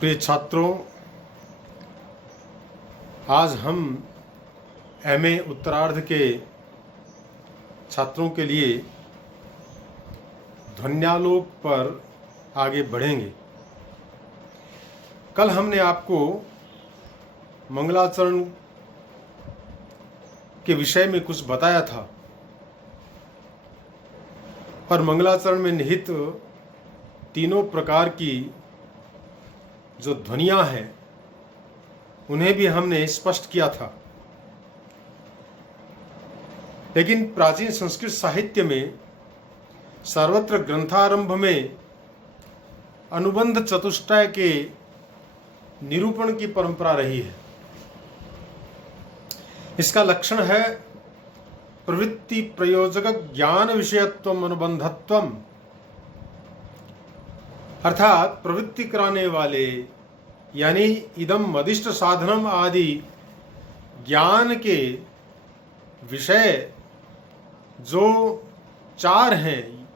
प्रिय छात्रों, आज हम एमए उत्तरार्ध के छात्रों के लिए ध्वन्यालोक पर आगे बढ़ेंगे। कल हमने आपको मंगलाचरण के विषय में कुछ बताया था और मंगलाचरण में निहित तीनों प्रकार की जो ध्वनियां हैं उन्हें भी हमने स्पष्ट किया था। लेकिन प्राचीन संस्कृत साहित्य में सर्वत्र ग्रंथारंभ में अनुबंध चतुष्टय के निरूपण की परंपरा रही है। इसका लक्षण है प्रवृत्ति प्रयोजक ज्ञान विषयत्वम अनुबंधत्वम, अर्थात प्रवृत्ति कराने वाले यानी इदम मदिष्ट साधनम आदि ज्ञान के विषय जो चार हैं,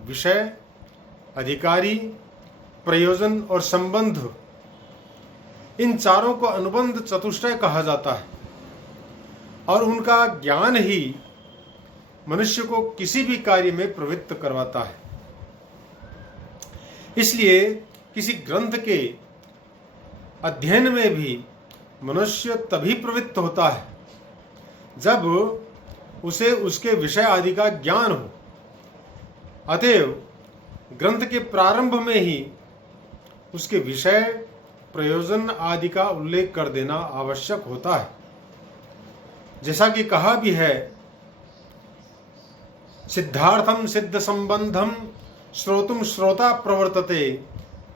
विषय, अधिकारी, प्रयोजन और संबंध, इन चारों को अनुबंध चतुष्टय कहा जाता है और उनका ज्ञान ही मनुष्य को किसी भी कार्य में प्रवृत्त करवाता है। इसलिए किसी ग्रंथ के अध्ययन में भी मनुष्य तभी प्रवृत्त होता है जब उसे उसके विषय आदि का ज्ञान हो। अतएव ग्रंथ के प्रारंभ में ही उसके विषय, प्रयोजन आदि का उल्लेख कर देना आवश्यक होता है। जैसा कि कहा भी है, सिद्धार्थम सिद्ध संबंधम श्रोतुम श्रोता प्रवर्तते,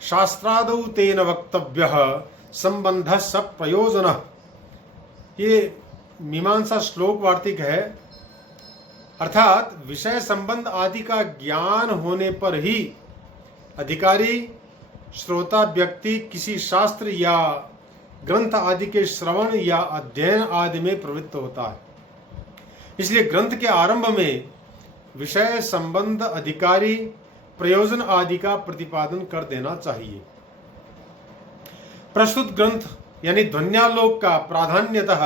शास्त्रादौ तेन वक्तव्यः संबंधः सब प्रयोजनः। ये मीमांसा श्लोक वार्तिक है। अर्थात विषय संबंध आदि का ज्ञान होने पर ही अधिकारी श्रोता व्यक्ति किसी शास्त्र या ग्रंथ आदि के श्रवण या अध्ययन आदि में प्रवृत्त होता है। इसलिए ग्रंथ के आरंभ में विषय, संबंध, अधिकारी, प्रयोजन आदि का प्रतिपादन कर देना चाहिए। प्रस्तुत ग्रंथ यानी ध्वन्यालोक का प्राधान्यतः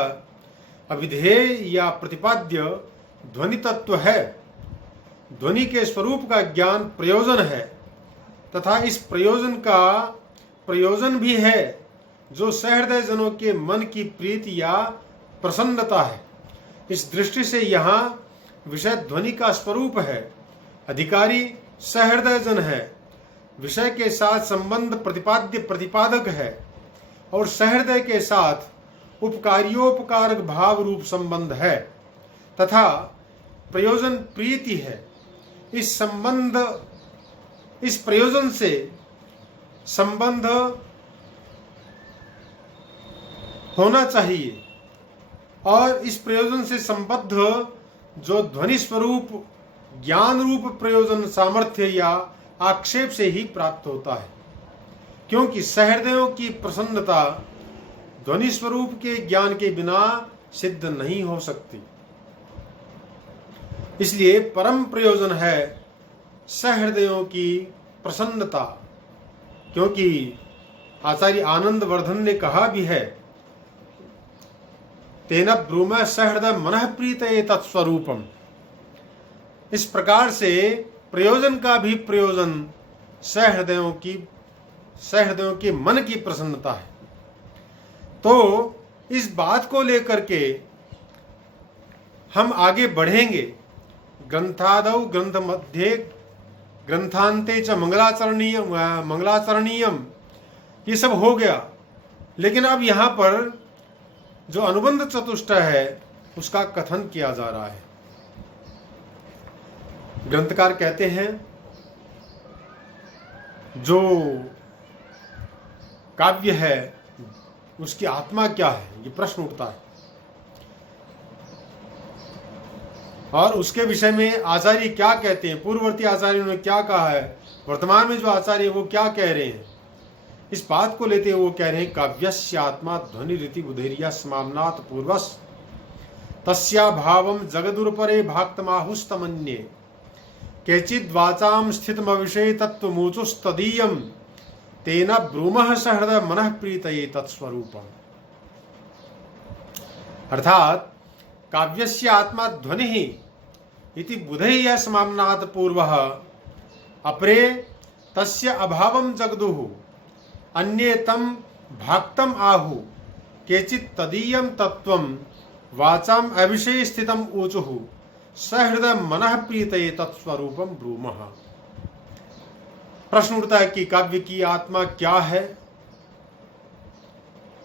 अविधेय या प्रतिपाद्य ध्वनि तत्व है। ध्वनि के स्वरूप का ज्ञान प्रयोजन है तथा इस प्रयोजन का प्रयोजन भी है जो सहृदय जनों के मन की प्रीति या प्रसन्नता है। इस दृष्टि से यहाँ विषय ध्वनि का स्वरूप है, अधिकारी सहृदय जन है, विषय के साथ संबंध प्रतिपाद्य प्रतिपादक है और सहृदय के साथ उपकार्योपकारक भाव रूप संबंध है तथा प्रयोजन प्रीति है। इस प्रयोजन से संबंध होना चाहिए और इस प्रयोजन से संबद्ध जो ध्वनि स्वरूप ज्ञान रूप प्रयोजन सामर्थ्य या आक्षेप से ही प्राप्त होता है, क्योंकि सहृदयों की प्रसन्नता ध्वनि स्वरूप के ज्ञान के बिना सिद्ध नहीं हो सकती। इसलिए परम प्रयोजन है सहृदयों की प्रसन्नता, क्योंकि आचार्य आनंद वर्धन ने कहा भी है, तेन ब्रूम सहृदय मनः प्रीतये तत्स्वरूपम। इस प्रकार से प्रयोजन का भी प्रयोजन सहृदयों के मन की प्रसन्नता है। तो इस बात को लेकर के हम आगे बढ़ेंगे। ग्रंथादौ ग्रंथ मध्ये ग्रंथांते च मंगलाचरणीयम, ये सब हो गया। लेकिन अब यहाँ पर जो अनुबंध चतुष्टय है उसका कथन किया जा रहा है। ग्रंथकार कहते हैं, जो काव्य है उसकी आत्मा क्या है, ये प्रश्न उठता है और उसके विषय में आचार्य क्या कहते हैं, पूर्ववर्ती आचार्यों ने क्या कहा है, वर्तमान में जो आचार्य वो क्या कह रहे हैं। इस बात को लेते हुए वो कह रहे हैं, काव्यस्य आत्मा ध्वनि रीति बुधेरिया समाम्नात पूर्वस तस्या भावम जगदुरपरे भाक्तमाहुस्तमन्ये केचिद् वाचां स्थितमविषये तत्त्वमूचुस्तदीयं तेना ब्रूमः सहृदय मनः प्रीतये तत्स्वरूपम्। अर्थात काव्यस्य आत्मा ध्वनिः इति बुधैः समाम्नात् पूर्वः अपरे तस्य अभावं जगदुः अन्ये तं भाक्तम् आहुः केचित् तदीयं तत्त्वं वाचाम् अविषये स्थितम् ऊचुः सहृदय मनः प्रीतये तत्स्वरूपं ब्रूमः। प्रश्न उठता है कि काव्य की आत्मा क्या है?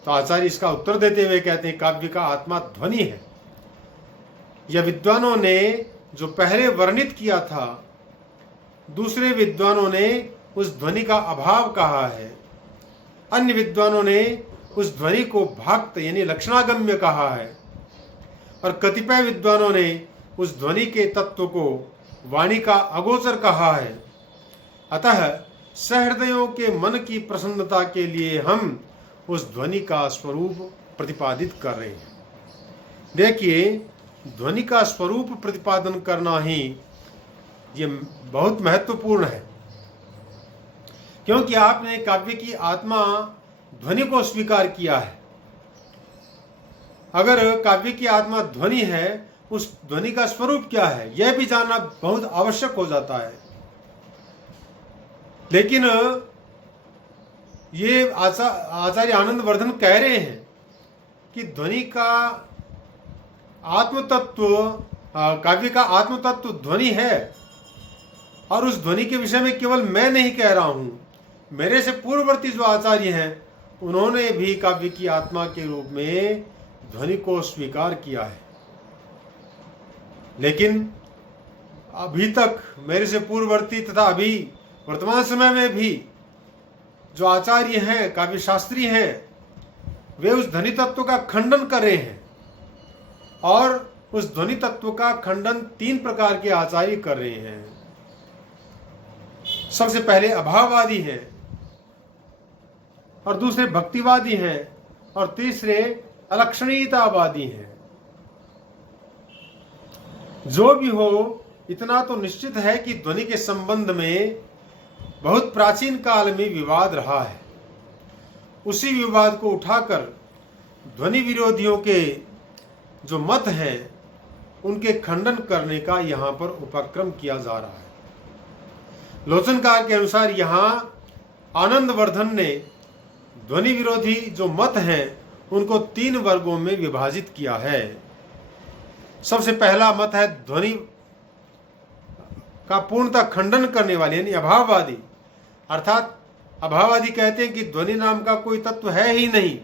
तो आचार्य इसका उत्तर देते हुए कहते हैं काव्य का आत्मा ध्वनि है। यह विद्वानों ने जो पहले वर्णित किया था, दूसरे विद्वानों ने उस ध्वनि का अभाव कहा है, अन्य विद्वानों ने उस ध्वनि को भाक्त यानी लक्षणागम्य कहा है, और कतिपय विद्वानों ने उस ध्वनि के तत्व को वाणी का अगोचर कहा है। अतः सहृदयों के मन की प्रसन्नता के लिए हम उस ध्वनि का स्वरूप प्रतिपादित कर रहे हैं। देखिए, ध्वनि का स्वरूप प्रतिपादन करना ही ये बहुत महत्वपूर्ण है, क्योंकि आपने काव्य की आत्मा ध्वनि को स्वीकार किया है। अगर काव्य की आत्मा ध्वनि है, उस ध्वनि का स्वरूप क्या है यह भी जानना बहुत आवश्यक हो जाता है। लेकिन ये आचार्य आनंदवर्धन कह रहे हैं कि ध्वनि का आत्मतत्व, काव्य का आत्मतत्व ध्वनि है, और उस ध्वनि के विषय में केवल मैं नहीं कह रहा हूं, मेरे से पूर्ववर्ती जो आचार्य हैं उन्होंने भी काव्य की आत्मा के रूप में ध्वनि को स्वीकार किया है। लेकिन अभी तक मेरे से पूर्ववर्ती तथा अभी वर्तमान समय में भी जो आचार्य हैं, काव्य शास्त्री हैं, वे उस ध्वनि तत्व का खंडन कर रहे हैं, और उस ध्वनि तत्व का खंडन 3 प्रकार के आचार्य कर रहे हैं। सबसे पहले अभाववादी हैं, और दूसरे भक्तिवादी हैं, और तीसरे अलक्षणीयतावादी हैं। जो भी हो, इतना तो निश्चित है कि ध्वनि के संबंध में बहुत प्राचीन काल में विवाद रहा है। उसी विवाद को उठाकर ध्वनि विरोधियों के जो मत हैं उनके खंडन करने का यहाँ पर उपक्रम किया जा रहा है। लोचनकार के अनुसार यहाँ आनंदवर्धन ने ध्वनि विरोधी जो मत हैं उनको 3 वर्गों में विभाजित किया है। सबसे पहला मत है ध्वनि का पूर्णतः खंडन करने वाले यानी अभाववादी। अर्थात अभाववादी कहते हैं कि ध्वनि नाम का कोई तत्व है ही नहीं,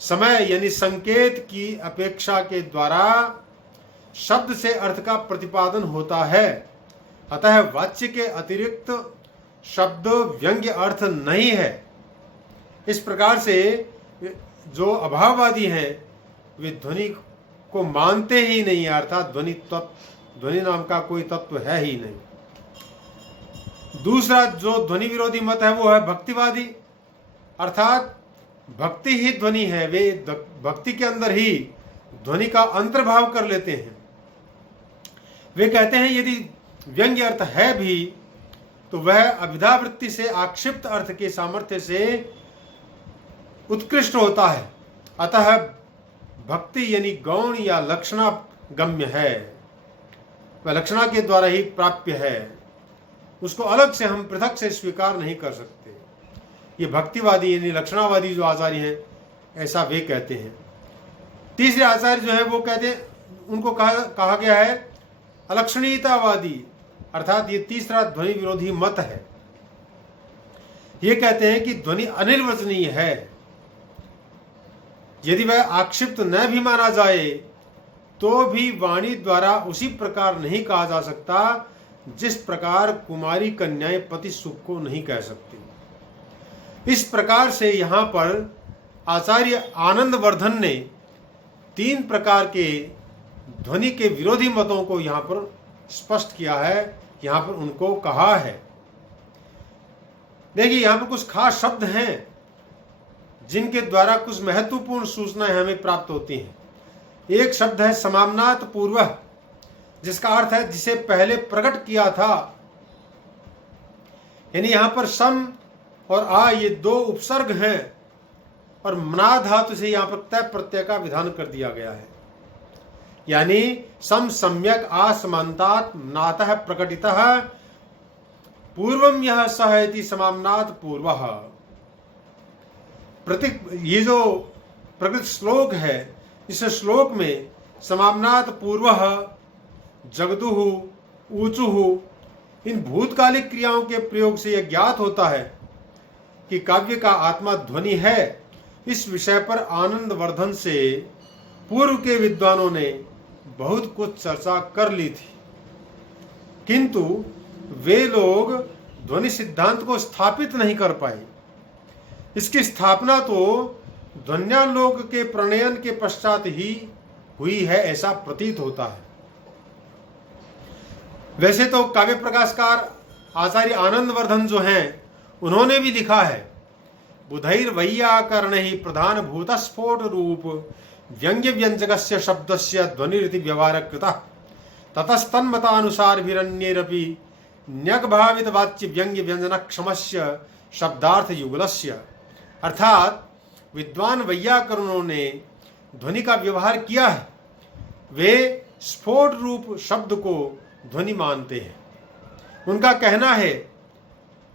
समय यानी संकेत की अपेक्षा के द्वारा शब्द से अर्थ का प्रतिपादन होता है, अतः वाच्य के अतिरिक्त शब्द व्यंग्य अर्थ नहीं है। इस प्रकार से जो अभाववादी हैं वे ध्वनि को मानते ही नहीं, अर्थात ध्वनि नाम का कोई तत्व है ही नहीं। दूसरा जो ध्वनि विरोधी मत है वो है भक्तिवादी, अर्थात भक्ति ही ध्वनि है, वे भक्ति के अंदर ही ध्वनि का अंतर्भाव कर लेते हैं। वे कहते हैं यदि व्यंग्य अर्थ है भी तो वह अभिधावृत्ति से आक्षिप्त अर्थ के सामर्थ्य से उत्कृष्ट होता है, अतः भक्ति यानी गौण या लक्षणा गम्य है, वह लक्षणा के द्वारा ही प्राप्य है, उसको अलग से हम पृथक से स्वीकार नहीं कर सकते। ये भक्तिवादी यानी लक्षणावादी जो आचार्य हैं ऐसा वे कहते हैं। तीसरे आचार्य जो है वो कहते हैं, उनको कहा गया है अलक्षणीयतावादी, अर्थात ये तीसरा ध्वनि विरोधी मत है। ये कहते हैं कि ध्वनि अनिर्वचनीय है, यदि वह आक्षिप्त न भी माना जाए तो भी वाणी द्वारा उसी प्रकार नहीं कहा जा सकता जिस प्रकार कुमारी कन्याएं पति सुख को नहीं कह सकती। इस प्रकार से यहाँ पर आचार्य आनंदवर्धन ने 3 प्रकार के ध्वनि के विरोधी मतों को यहाँ पर स्पष्ट किया है, यहाँ पर उनको कहा है। देखिए, यहाँ पर कुछ खास शब्द हैं जिनके द्वारा कुछ महत्वपूर्ण सूचनाएं हमें प्राप्त होती हैं। एक शब्द है समाम्नात पूर्व, जिसका अर्थ है जिसे पहले प्रकट किया था, यानी यहां पर सम और आ ये दो उपसर्ग हैं और मना धातु से यहां पर तय प्रत्यय का विधान कर दिया गया है। यानी सम सम्यक असमानतात् नातः प्रकटितः पूर्वम यह सह इति समाम्नात् पूर्वः। ये जो प्रकृत श्लोक है, इस श्लोक में समाम्नात् पूर्वः, जगदुः, ऊचुः इन भूतकालिक क्रियाओं के प्रयोग से यह ज्ञात होता है कि काव्य का आत्मा ध्वनि है। इस विषय पर आनंद वर्धन से पूर्व के विद्वानों ने बहुत कुछ चर्चा कर ली थी, किंतु वे लोग ध्वनि सिद्धांत को स्थापित नहीं कर पाए। इसकी स्थापना तो ध्वन्यालोक के प्रणयन के पश्चात ही हुई है, ऐसा प्रतीत होता है। वैसे तो काव्य प्रकाशकार आचार्य आनंद वर्धन जो हैं, उन्होंने भी लिखा है, बुधैर वैयाकरण ही प्रधान भूत स्फोट रूप व्यंग्य व्यंजकस्य शब्दस्य ध्वनिरिति व्यवहार कृतः ततस्तन्मतानुसार भिरण्येरपि न्यग्भावित वाच्य व्यंग्य व्यंजन क्षमस्य शब्दार्थ युगलस्य। अर्थात विद्वान वैयाकरणों ने ध्वनि का व्यवहार किया है, वे स्फोट रूप शब्द को ध्वनि मानते हैं। उनका कहना है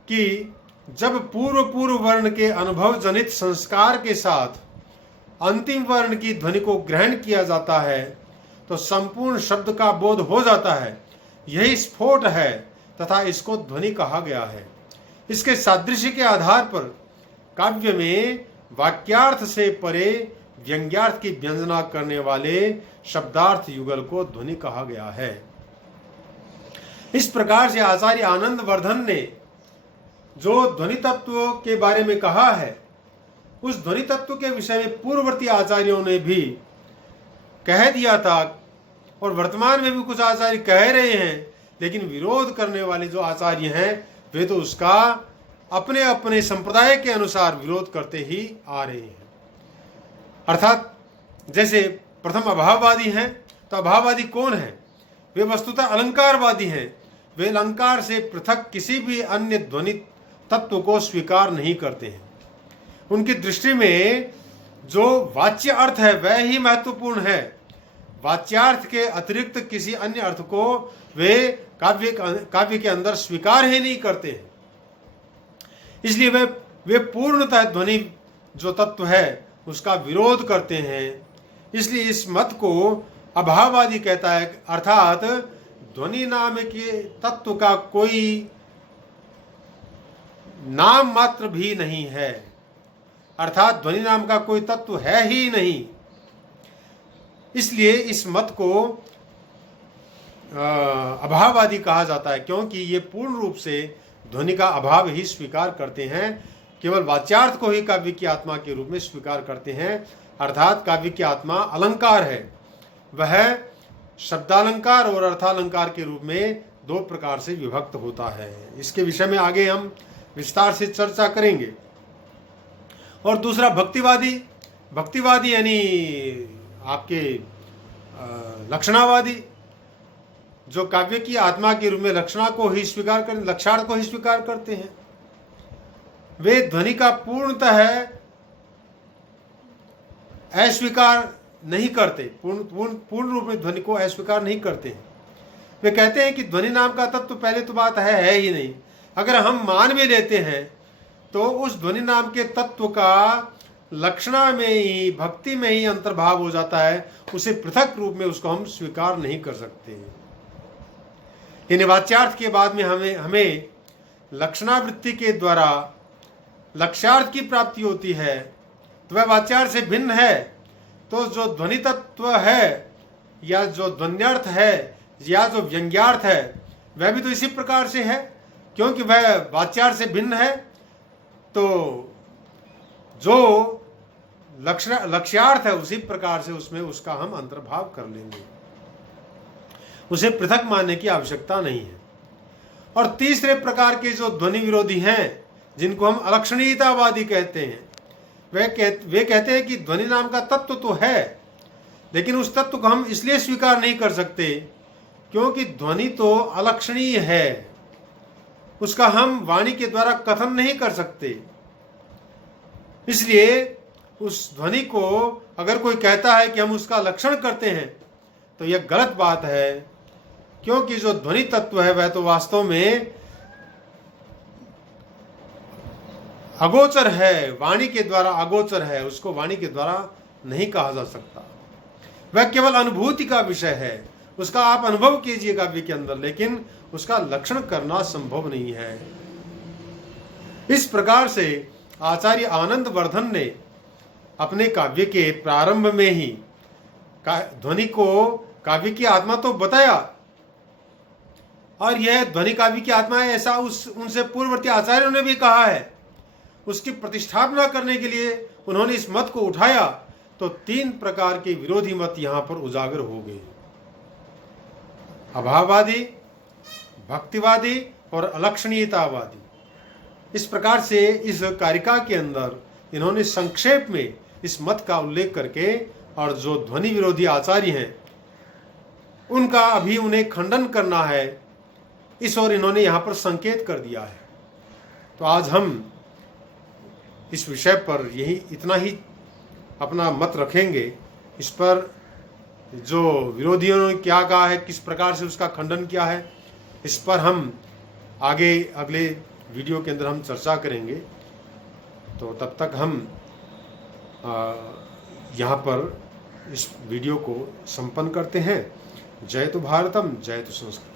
कि जब पूर्व वर्ण के अनुभव जनित संस्कार के साथ अंतिम वर्ण की ध्वनि को ग्रहण किया जाता है तो संपूर्ण शब्द का बोध हो जाता है। यही स्फोट है तथा इसको ध्वनि कहा गया है। इसके सादृश्य के आधार पर काव्य में वाक्यार्थ से परे व्यंग्यार्थ की व्यंजना करने वाले शब्दार्थ युगल को ध्वनि कहा गया है। इस प्रकार से आचार्य आनंद वर्धन ने जो ध्वनि तत्व के बारे में कहा है, उस ध्वनि तत्व के विषय में पूर्ववर्ती आचार्यों ने भी कह दिया था और वर्तमान में भी कुछ आचार्य कह रहे हैं, लेकिन विरोध करने वाले जो आचार्य हैं वे तो उसका अपने अपने संप्रदाय के अनुसार विरोध करते ही आ रहे हैं। अर्थात जैसे प्रथम अभाववादी हैं, तो अभाववादी कौन है? वे वस्तुतः अलंकारवादी हैं। वे अलंकार से पृथक किसी भी अन्य ध्वनि तत्व को स्वीकार नहीं करते हैं। उनकी दृष्टि में जो वाच्य अर्थ है वह ही महत्वपूर्ण है। वाच्यार्थ के अतिरिक्त किसी अन्य अर्थ को वे काव्य के अंदर स्वीकार ही नहीं करते हैं। इसलिए वे पूर्णतः ध्वनि जो तत्व है उसका विरोध करते हैं। इसलिए इस मत को अभाववादी कहता है, अर्थात ध्वनि नाम के तत्व का कोई नाम मात्र भी नहीं है, अर्थात ध्वनि नाम का कोई तत्व है ही नहीं। इसलिए इस मत को अभाववादी कहा जाता है, क्योंकि ये पूर्ण रूप से ध्वनि का अभाव ही स्वीकार करते हैं, केवल वाच्यार्थ को ही काव्य की आत्मा के रूप में स्वीकार करते हैं। अर्थात काव्य की आत्मा अलंकार है, वह शब्दालंकार और अर्थालंकार के रूप में दो प्रकार से विभक्त होता है। इसके विषय में आगे हम विस्तार से चर्चा करेंगे। और दूसरा भक्तिवादी यानी आपके लक्षणावादी, जो काव्य की आत्मा के रूप में लक्षणा को ही स्वीकार कर लक्षार्थ को ही स्वीकार करते हैं। वे ध्वनि का पूर्णतः अस्वीकार नहीं करते, पूर्ण रूप में ध्वनि को अस्वीकार नहीं करते हैं। वे कहते हैं कि ध्वनि नाम का तत्व पहले तो बात है ही नहीं। अगर हम मान भी लेते हैं तो उस ध्वनि नाम के तत्व का लक्षणा में ही, भक्ति में ही अंतर्भाव हो जाता है। उसे पृथक रूप में उसको हम स्वीकार नहीं कर सकते। इन वाच्यार्थ के बाद में हमें लक्षणावृत्ति के द्वारा लक्ष्यार्थ की प्राप्ति होती है, तो वह वाच्यार्थ से भिन्न है। तो जो ध्वनि तत्व है या जो ध्वन्यार्थ है या जो व्यंग्यार्थ है वह भी तो इसी प्रकार से है, क्योंकि वह वाच्यार्थ से भिन्न है। तो जो लक्ष्यार्थ है उसी प्रकार से उसमें उसका हम अंतर्भाव कर लेंगे, उसे पृथक मानने की आवश्यकता नहीं है। और तीसरे प्रकार के जो ध्वनि विरोधी हैं, जिनको हम अलक्षणीयतावादी कहते हैं, वे कहते हैं कि ध्वनि नाम का तत्व तो है, लेकिन उस तत्व को हम इसलिए स्वीकार नहीं कर सकते क्योंकि ध्वनि तो अलक्षणीय है। उसका हम वाणी के द्वारा कथन नहीं कर सकते। इसलिए उस ध्वनि को अगर कोई कहता है कि हम उसका लक्षण करते हैं तो यह गलत बात है, क्योंकि जो ध्वनि तत्व है वह तो वास्तव में अगोचर है, वाणी के द्वारा अगोचर है, उसको वाणी के द्वारा नहीं कहा जा सकता। वह केवल अनुभूति का विषय है, उसका आप अनुभव कीजिए काव्य के अंदर, लेकिन उसका लक्षण करना संभव नहीं है। इस प्रकार से आचार्य आनंद वर्धन ने अपने काव्य के प्रारंभ में ही ध्वनि को काव्य की आत्मा तो बताया, और यह ध्वनि काव्य की आत्मा है ऐसा उनसे पूर्ववर्ती आचार्यों ने भी कहा है। उसकी प्रतिष्ठापना करने के लिए उन्होंने इस मत को उठाया तो 3 प्रकार के विरोधी मत यहां पर उजागर हो गए, अभाववादी, भक्तिवादी और अलक्षणीयतावादी। इस प्रकार से इस कारिका के अंदर इन्होंने संक्षेप में इस मत का उल्लेख करके, और जो ध्वनि विरोधी आचार्य हैं उनका अभी उन्हें खंडन करना है, इस ओर इन्होंने यहां पर संकेत कर दिया है। तो आज हम इस विषय पर यही इतना ही अपना मत रखेंगे। इस पर जो विरोधियों ने क्या कहा है, किस प्रकार से उसका खंडन किया है, इस पर हम आगे अगले वीडियो के अंदर हम चर्चा करेंगे। तो तब तक हम यहाँ पर इस वीडियो को संपन्न करते हैं। जय तो भारतम, जय तो संस्कृत।